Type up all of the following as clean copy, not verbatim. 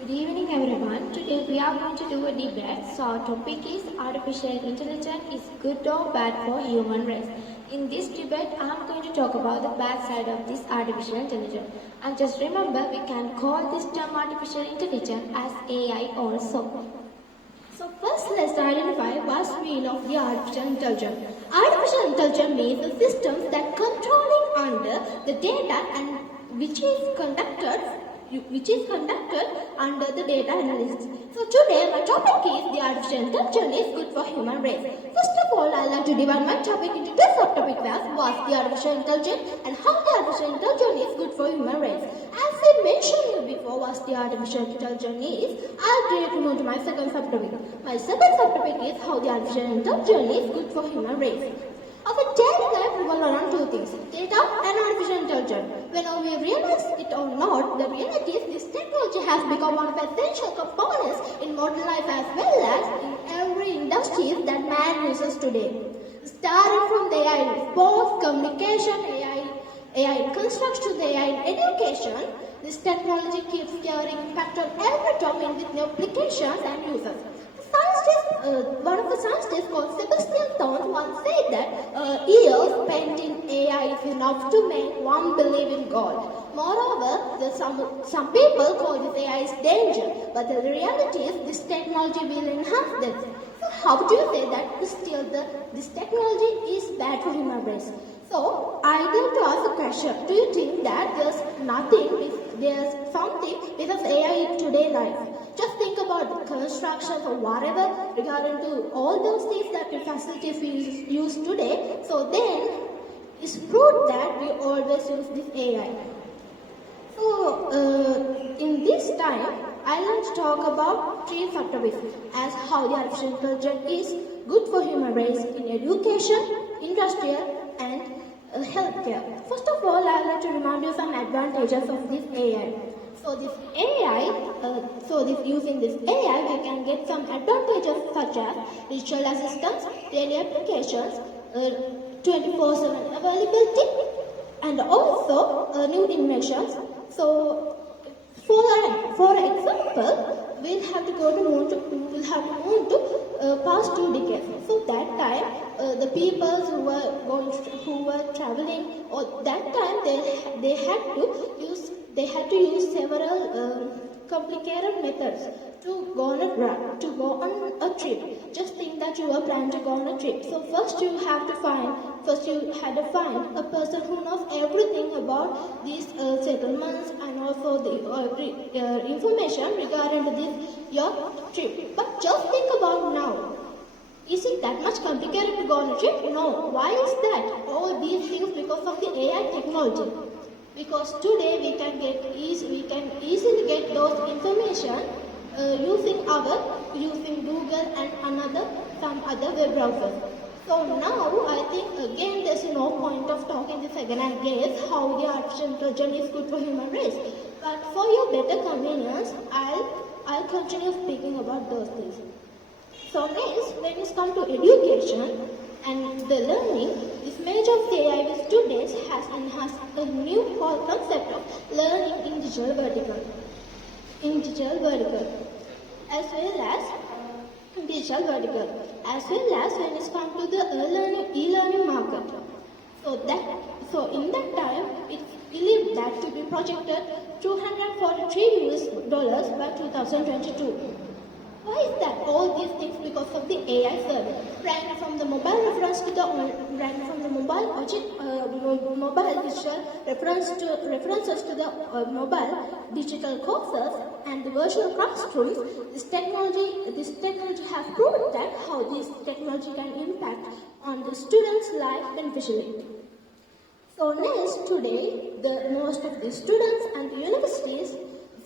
Good evening everyone. Today we are going to do a debate. So our topic is artificial intelligence is good or bad for human race. In this debate I am going to talk about the bad side of this artificial intelligence. And just remember we can call this term artificial intelligence as AI also. So first let's identify what's the meaning of the artificial intelligence. Artificial intelligence means the systems that controlling under the data and which is conducted under the data analysis. So today my topic is the artificial intelligence is good for human race. First of all, I like to divide my topic into two subtopics as what's the artificial intelligence and how the artificial intelligence is good for human race. As I mentioned before what the artificial intelligence is, I'll directly move to my second subtopic. My second subtopic is how the artificial intelligence is good for human race. Our daily life revolves around two things, data and artificial intelligence. Whether we realize it or not, the reality is this technology has become one of the essential components in modern life as well as in every industry that man uses today. Starting from the AI in sports, communication, AI in construction, the AI in education, this technology keeps carrying impact on every domain with new applications and users. One of the scientists called Sebastian Thorne once said that years spent in AI is enough to make one believe in God. Moreover, some people call this AI is danger, but the reality is this technology will enhance them. So how do you say that this technology is bad for human race? So I need to ask a question. Do you think that there's something because AI in today's life? Just think about the construction or whatever regarding to all those things that the facilities we use today. So then it's proved that we always use this AI. So in this time, I want to talk about three subtopics as how the artificial intelligence is good for human race in education, industrial and healthcare. First of all, I would like to remind you some advantages of this AI. So using this AI, we can get some advantages such as digital assistance, daily applications, 24/7 availability, and also new inventions. So, for example, we'll have to move to past 2 decades. So that time, the people who were traveling, or that time they had to use several complicated methods to go on a trip. Just think that you are planning to go on a trip. So first you had to find a person who knows everything about these settlements and also the information regarding your trip. But just think about now. Is it that much complicated to go on a trip? No. Why is that? All these things because of the AI technology. Because today we can easily get those information using Google and some other web browsers. So now I think again there's no point of talking this again. I guess how the artificial intelligence is good for human race. But for your better convenience, I'll continue speaking about those things. So next, when it comes to education and the learning, this major of the AI with students has enhanced a new whole concept of learning in digital vertical, as well as when it comes to the e-learning market. So in that time, it's believed that to be projected $243 by 2022. Why is that? All these things because of the AI service. Right from the mobile reference to the mobile digital references to the mobile digital courses and the virtual classrooms. This technology has proved that how this technology can impact on the students' life beneficially. So next, today, most of the students and the universities,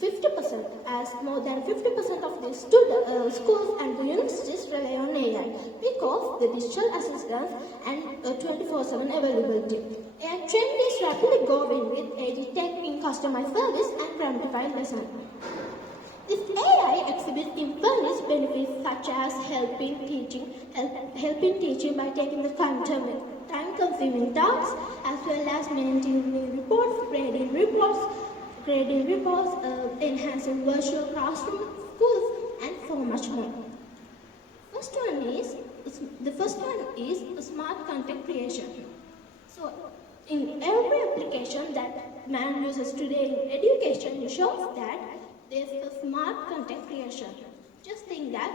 50%, as more than 50% of the schools and the universities rely on AI because the digital assistance and 24/7 availability. A trend is rapidly growing with EdTech in customized service and gamified lesson. This AI exhibits infinite benefits such as helping teaching by taking the time-consuming tasks as well as maintaining reports, grading reports, grading reports, enhancing virtual classroom schools, and so much more. The first one is smart content creation. So, in every application that man uses today in education, it shows that there's a smart content creation. Just think that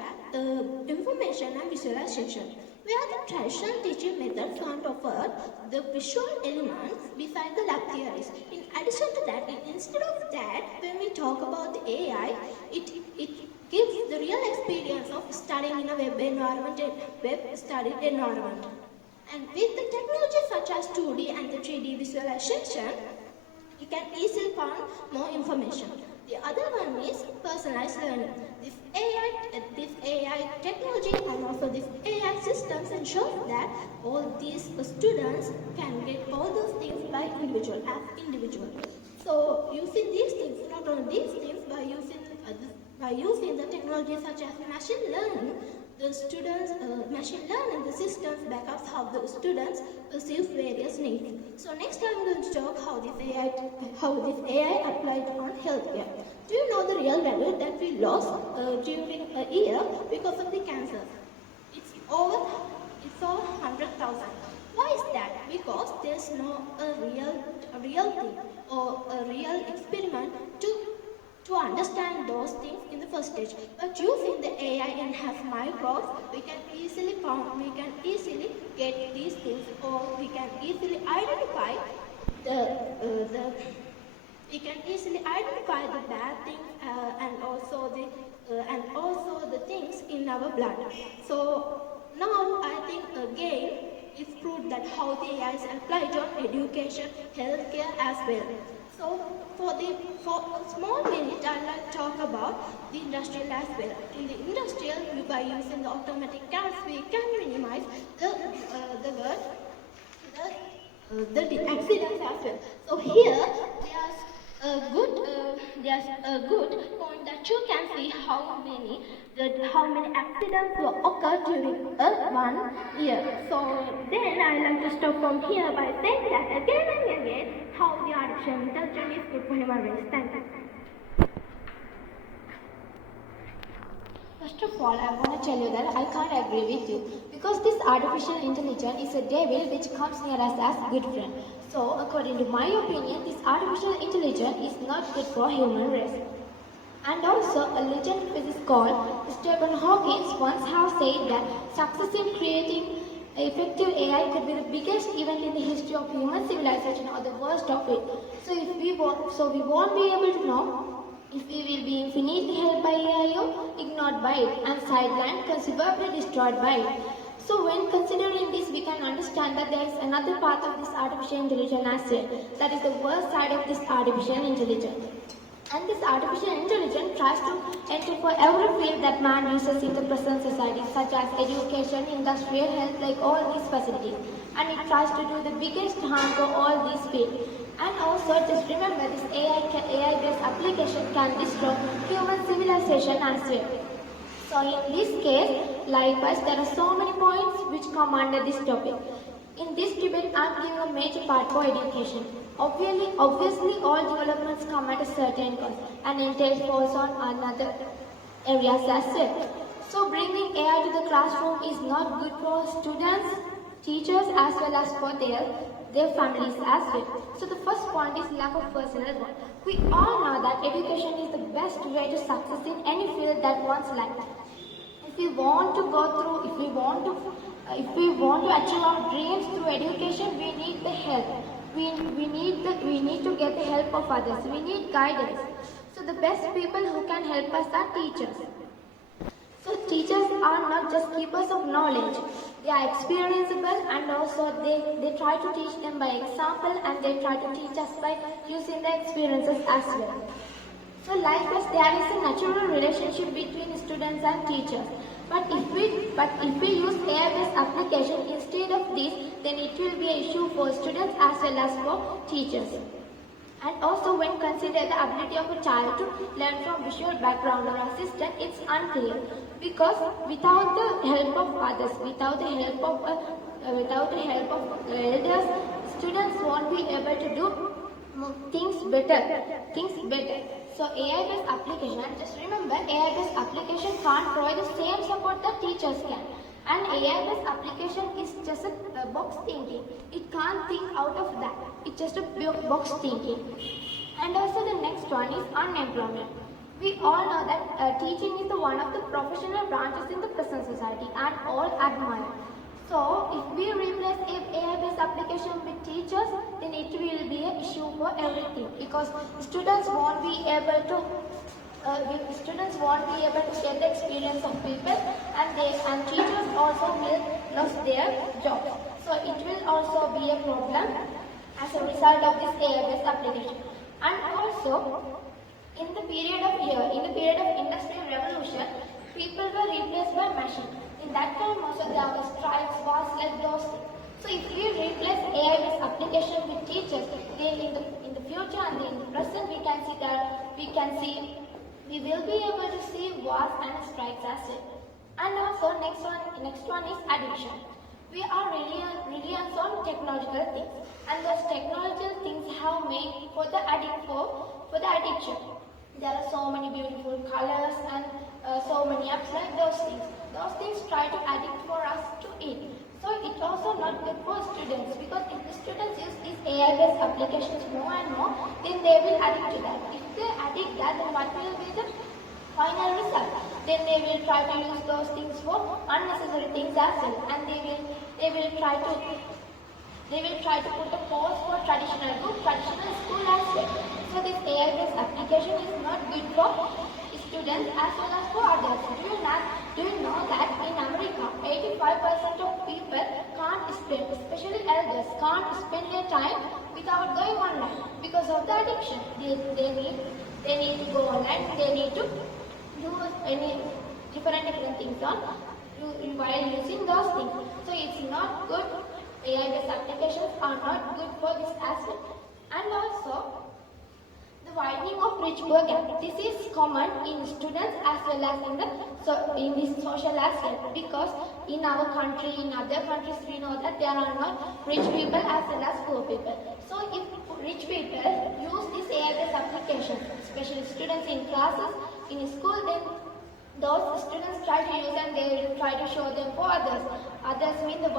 information and visualization, where the traditional teaching methods can't offer the visual elements beside the lab theories. In addition to that, instead of that, when we talk about the AI, it gives the real experience of studying in a web environment, web studied environment. And with the technology such as 2D and the 3D visualization, you can easily find more information. The other one is personalized learning. This AI technology and also this AI systems ensure that all these students can get all those things by individual. So using these things, not only these things, by using the technology such as machine learning, the students machine learning the systems backups how the students perceive various needs. So next I'm going to talk how this AI applied on healthcare. Do you know the real value that we lost during a year because of the cancer? It's over 100,000. Why is that? Because there's no a real thing or a real experiment to understand those things in the first stage. But using the AI enhanced microbes, we can easily get these things, or we can easily identify the bad things and also the things in our blood. So now I think again it's proved that how the AI is applied on education, healthcare as well. So for a small minute, I'd like to talk about the industrial as well. In the industrial, by using the automatic cans, we can minimize the accidents as well. So here, there's a good point that you can see how many accidents will occur during one year. So then I like to stop from here by saying that again and again how the artificial intelligence is good for human race. Thank you. First of all, I want to tell you that I can't agree with you, because this artificial intelligence is a devil which comes near us as good friend. So, according to my opinion, this artificial intelligence is not good for human race. And also, a legend physicist called Stephen Hawking once have said that success in creating effective AI could be the biggest event in the history of human civilization, or the worst of it. We won't be able to know if we will be infinitely helped by AI or ignored by it, and sidelined, considerably destroyed by it. So when considering this, we can understand that there is another part of this artificial intelligence as well. That is the worst side of this artificial intelligence. And this artificial intelligence tries to enter for every field that man uses in the present society, such as education, industrial, health, like all these facilities. And it tries to do the biggest harm for all these fields. And also, just remember, this AI-based application can destroy human civilization as well. So in this case, likewise, there are so many points which come under this topic. In this debate, I am giving a major part for education. Obviously, all developments come at a certain cost, and entails falls on another areas as well. So bringing AI to the classroom is not good for students, teachers, as well as for their families as well. So the first point is lack of personal bond. We all know that education is the best way to success in any field that one's life. If we want to achieve our dreams through education, we need the help. We need to get the help of others. We need guidance. So the best people who can help us are teachers. So teachers are not just keepers of knowledge. They are experienceable, and also they try to teach them by example, and they try to teach us by using their experiences as well. So likewise, there is a natural relationship between students and teachers. But if we use AI-based application instead of this, then it will be an issue for students as well as for teachers. And also, when considered the ability of a child to learn from visual background or assistant, it's unclear, because without the help of others, without the help of elders, students won't be able to do things better. So AI-based application, just remember AI-based application can't provide the same support that teachers can. And AI-based application is just a box thinking. It can't think out of that. It's just a box thinking. And also the next one is unemployment. We all know that teaching is one of the professional branches in the present society and all admire. So if we replace AI-based application with teachers, then it will be an issue for everything because students won't be able to share the experience of people, and teachers also will lose their jobs. So it will also be a problem as a result of this AI-based application. And also, in the period of industrial revolution, people were replaced by machines. In that time also there were strikes, wars like those things. So if we replace AI-based application with teachers, then in the future and in the present we will be able to see wars and strikes as well. And also next one is addiction. We are reliant on technological things, and those technological things have made for the addiction. There are so many beautiful colors and so many apps like those things. Those things try to addict for us to it. So it's also not good for students because if the students use these AI-based applications more and more, then they will addict to that. If they addict that, then what will be the final result? Then they will try to use those things for unnecessary things as well, and they will try to put a pause for traditional school as well. So this AI-based application is not good for students as well as for others. Do you know that in America, 85% of people can't spend, especially elders, can't spend their time without going online because of the addiction. They need to go online. They need to do any different things while using those things. So it's not good. AI-based applications are not good for this aspect. And also, the widening of rich-poor gap. This is common in students as well as in this social aspect, because in our country, in other countries, we know that there are not rich people as well as poor people. So if rich people use this AI-based application, especially students in classes, in school, then those students try to use and they will try to show them for others. Others mean the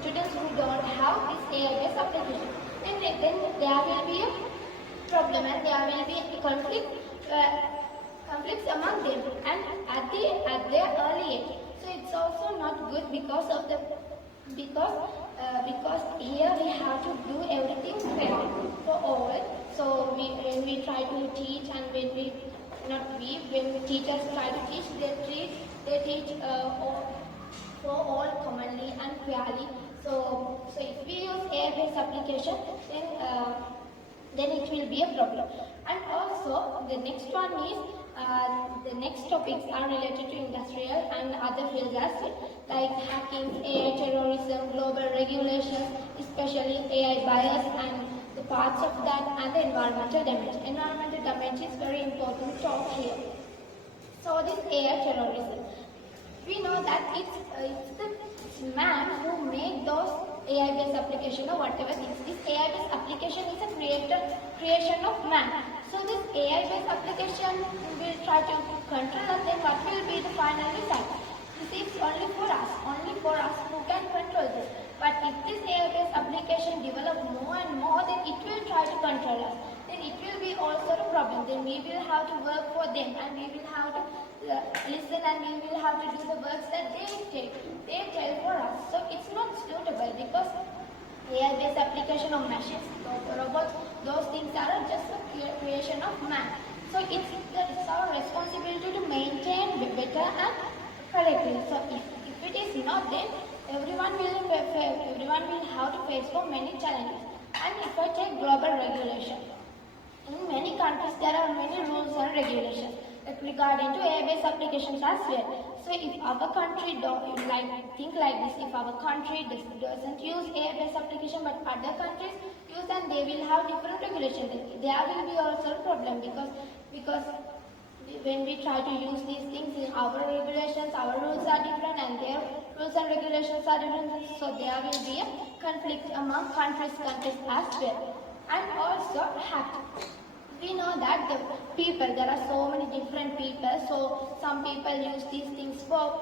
students who don't have this AI-based application. Then there will be a problem and there will be conflicts among them and at their early age. So it's also not good because here we have to do everything fair for all. So when we try to teach and when teachers try to teach, they teach for all commonly and fairly. So if we use AI-based application, then it will be a problem. And also the next one is the next topics are related to industrial and other fields as well, like hacking, AI terrorism, global regulations, especially AI bias and the parts of that, and the environmental damage. Environmental damage is very important to talk here. So this AI terrorism, we know that it's the man who made those AI-based application or whatever things. This AI-based application is a creation of man. So this AI-based application will try to control us, then what will be the final result? This is only for us who can control this. But if this AI-based application develops more and more, then it will try to control us. Then it will be also a problem. Then we will have to work for them and we will have to listen and we will have to do the works that they tell for us. So it's not suitable because AI-based application of machines, robots, those things are just a creation of man. So it's our responsibility to maintain better and correctly. So if it is not, then everyone will have to face for many challenges. And if I take global regulation, in many countries there are many rules and regulations regarding to AI-based applications as well. So if our country think like this, if our country doesn't use AI-based application but other countries use, and they will have different regulations. There will be also a problem because when we try to use these things in our regulations, our rules are different and their rules and regulations are different, so there will be a conflict among countries as well. And also we know that there are so many different people, so some people use these things for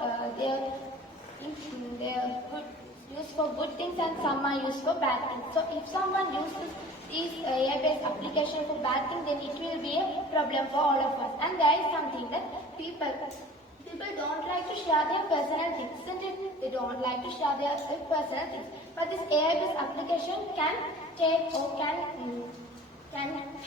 good things and some are used for bad things. So if someone uses these AI-based application for bad things, then it will be a problem for all of us. And there is something that people don't like to share their personal things, isn't it? They don't like to share their personal things. But this AI-based application can take or can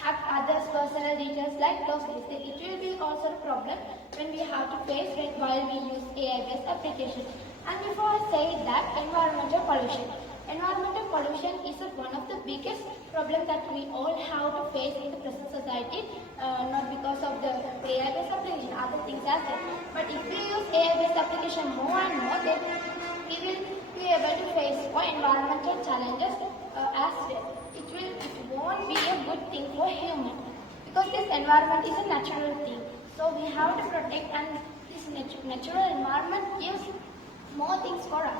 have others' personal details like those things. It will be also a problem when we have to face while we use AI-based applications. And before I say that, environmental pollution. Environmental pollution is one of the biggest problems that we all have to face in the present society, not because of the AI-based application, other things as well. But if we use AI-based application more and more, then we will be able to face more environmental challenges as well. It won't be a good thing for human, because this environment is a natural thing. So we have to protect, and this natural environment gives more things for us.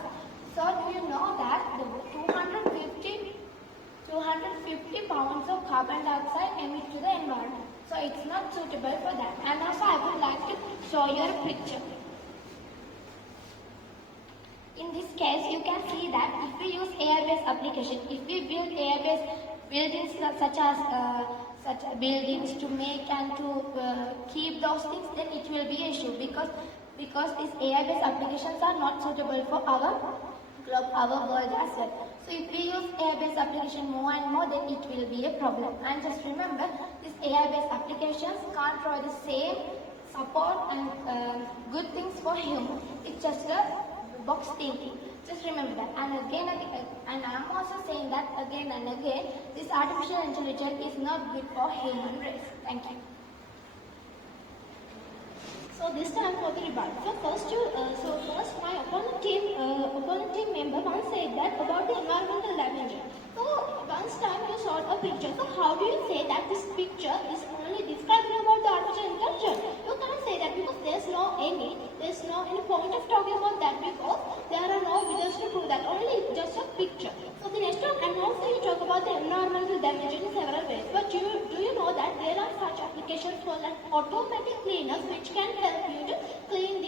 So do you know that the 250 pounds of carbon dioxide emit to the environment? So it's not suitable for that. And also I would like to show you a picture. In this case, you can see that if we use AI-based application, if we build AI-based buildings such as buildings to make and to keep those things, then it will be an issue because these AI-based applications are not suitable for our world as well. So if we use AI-based application more and more, then it will be a problem. And just remember, these AI-based applications can't provide the same support and good things for humans. It's just a box thinking. Just remember that. And again, and I'm also saying that again and again, this artificial intelligence is not good for human race. Thank you. So this time for the rebuttal. First my opponent team member once said that about the environmental damage. So once time you saw a picture. So how do you say that this picture is only describing about the artificial intelligence? You can't say that because there's no any point of talking about that because there are no videos to prove that. Only just a picture. So the next one, and also you talk about the environmental damage in several ways. But do you know that there are such applications for like automatic cleaners which can help you to clean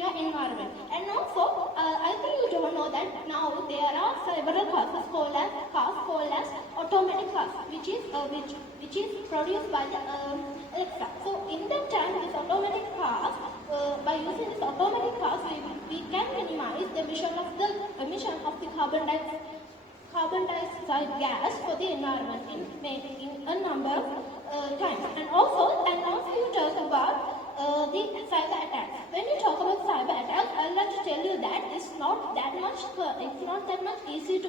your environment. And also, I think you don't know that now there are several cars called as automatic cars, which is produced by the Alexa. So in that time, this automatic cars, by using this automatic cars, we can minimize the emission of the carbon dioxide gas for the environment in a number of times. And also you talk about the cyber attacks. When you talk about cyber attacks, I'd like to tell you that it's not that much easy to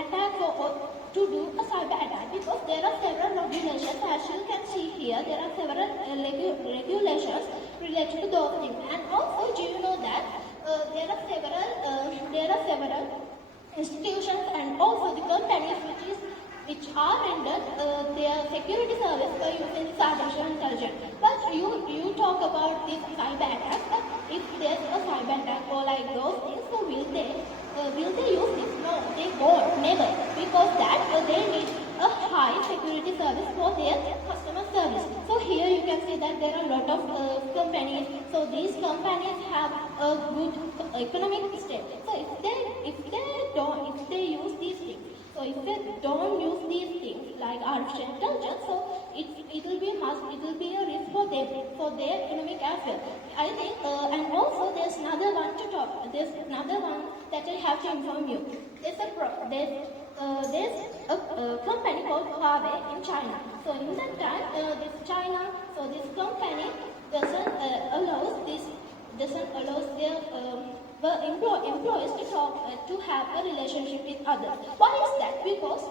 attack or to do a cyber attack because there are several regulations. As you can see here, there are several regulations related to those things. And also, do you know that there are several institutions and also the companies which are rendered their security service by using this artificial intelligence. But you talk about this cyber attack. But if there's a cyber attack or like those things, so will they use this? No, they won't, never, because that they need a high security service for their customer service. So here you can see that there are a lot of companies. So these companies have a good economic state. So if they use these things, so if they don't use these things like artificial intelligence, so it will be a risk for their economic as well. I think, and also there's another one that I have to inform you. There's a company called Huawei in China. So in that time, this company doesn't allow their employees to have a relationship with others. Why is that? Because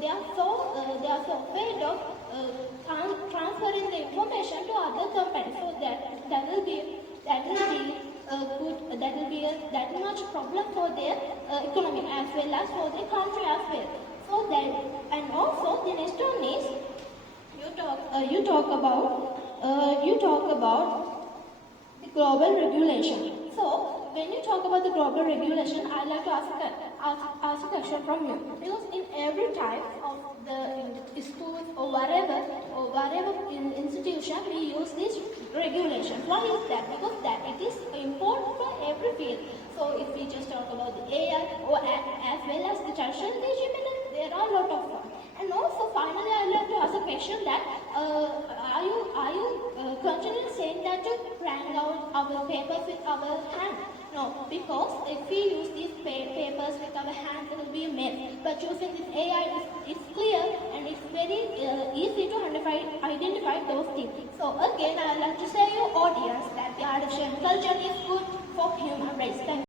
they are so afraid of transferring the information to other companies. So that will be that much problem for their economy as well as for the country as well. So that, and also the next one is you talk about the global regulation. So, when you talk about the global regulation, I'd like to ask a question from you. Because in every type of the schools or whatever institution, we use this regulation. Why is that? Because that it is important for every field. So, if we just talk about the AI or as well as the traditional DEWMINI, there are a lot of fun. And also, finally, I'd like to ask a question that are you continuing saying that to crank out our papers with our hand? No, because if we use these papers with our hands, it will be a mess. But using this AI, it's clear and it's very easy to identify those things. So again, I would like to say to your audience that the artificial intelligence is good for human race. Thank you.